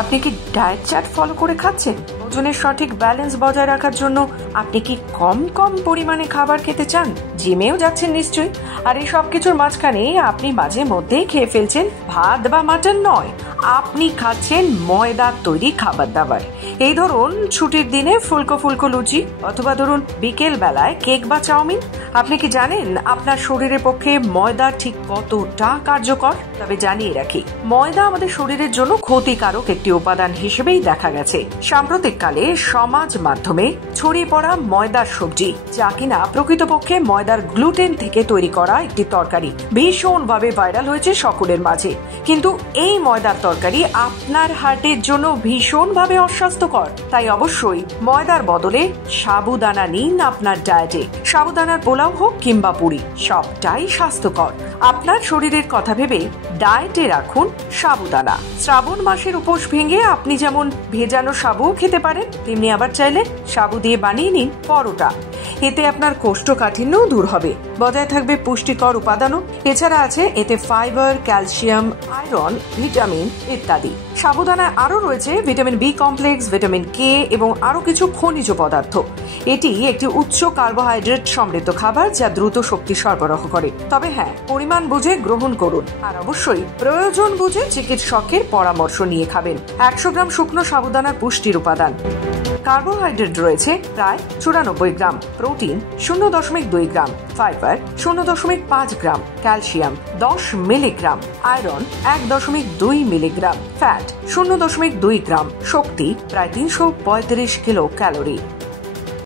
আপনি কি diet chart follow করে খাচ্ছেন? ওজনের সঠিক ব্যালেন্স বজায় রাখার জন্য আপনি কি কম পরিমাণে খাবার খেতে চান? জিমেও যাচ্ছেন নিশ্চয়ই, আর এই সব কিছুর মাঝখানে আপনি মাঝে মধ্যেই খেয়ে ফেলছেন ভাত বা মাটন নয়, আপনি খাচ্ছেন ময়দার তৈরি খাবার দাবার। এই ধরুন ছুটির দিনে ফুলকো লুচি, অথবা ধরুন বিকেল বেলায় কেক বা চাউমিন। আপনি কি জানেন আপনার শরীরের পক্ষে ময়দা ঠিক কতটা কার্যকর? তবে জানিয়ে রাখি, ময়দা আমাদের শরীরের জন্য ক্ষতিকারক একটি উপাদান হিসেবেই দেখা গেছে। সাম্প্রতিককালে সমাজ মাধ্যমে ছড়িয়ে পড়া ময়দার সবজি, যা কিনা প্রকৃতপক্ষে ময়দার গ্লুটেন থেকে তৈরি করা একটি তরকারি, ভীষণভাবে ভাইরাল হয়েছে সকলের মাঝে। কিন্তু এই ময়দার তরকারি আপনার হার্টের জন্য ভীষণভাবে অস্বাস্থ্যকর। তাই অবশ্যই ময়দার বদলে সাবুদানা নিন আপনার ডায়েটে। সাবুদানার পোলাও হোক কিংবা পুরি, সবটাই স্বাস্থ্যকর। আপনার শরীরের কথা ভেবে ডায়েটে রাখুন সাবুদানা। শ্রাবণ মাসের উপোস ভেঙে আপনি যেমন ভেজানো সাবু খেতে পারেন, তেমনি আবার চাইলে সাবু দিয়ে বানিয়ে নিন পরোটা। এতে আপনার কোষ্ঠকাঠিন্যও দূর হবে, বজায় থাকবে পুষ্টিকর উপাদানও। এছাড়া আছে এতে ফাইবার, ক্যালসিয়াম, আয়রন, ভিটামিন ইত্যাদি। সাবুদানায় আরও রয়েছে vitamin B complex, vitamin K এবং আরও কিছু খনিজ পদার্থ। এটি একটি উচ্চ কার্বোহাইড্রেট সমৃদ্ধ খাবার, যা দ্রুত শক্তি সরবরাহ করে। তবে হ্যাঁ, পরিমাণ বুঝে গ্রহণ করুন, আর অবশ্যই প্রয়োজন বুঝে চিকিৎসকের পরামর্শ নিয়ে খাবেন। 100 গ্রাম শুকনো সাবুদানার পুষ্টির উপাদান: কার্বোহাইড্রেট রয়েছে প্রায় 94 gram, protein 0.2 gram, fibre 0.5 gram, calcium 10 milligram, iron 1.2 milligram, fat 0.2 gram, শক্তি প্রায় 335 কিলো ক্যালোরি।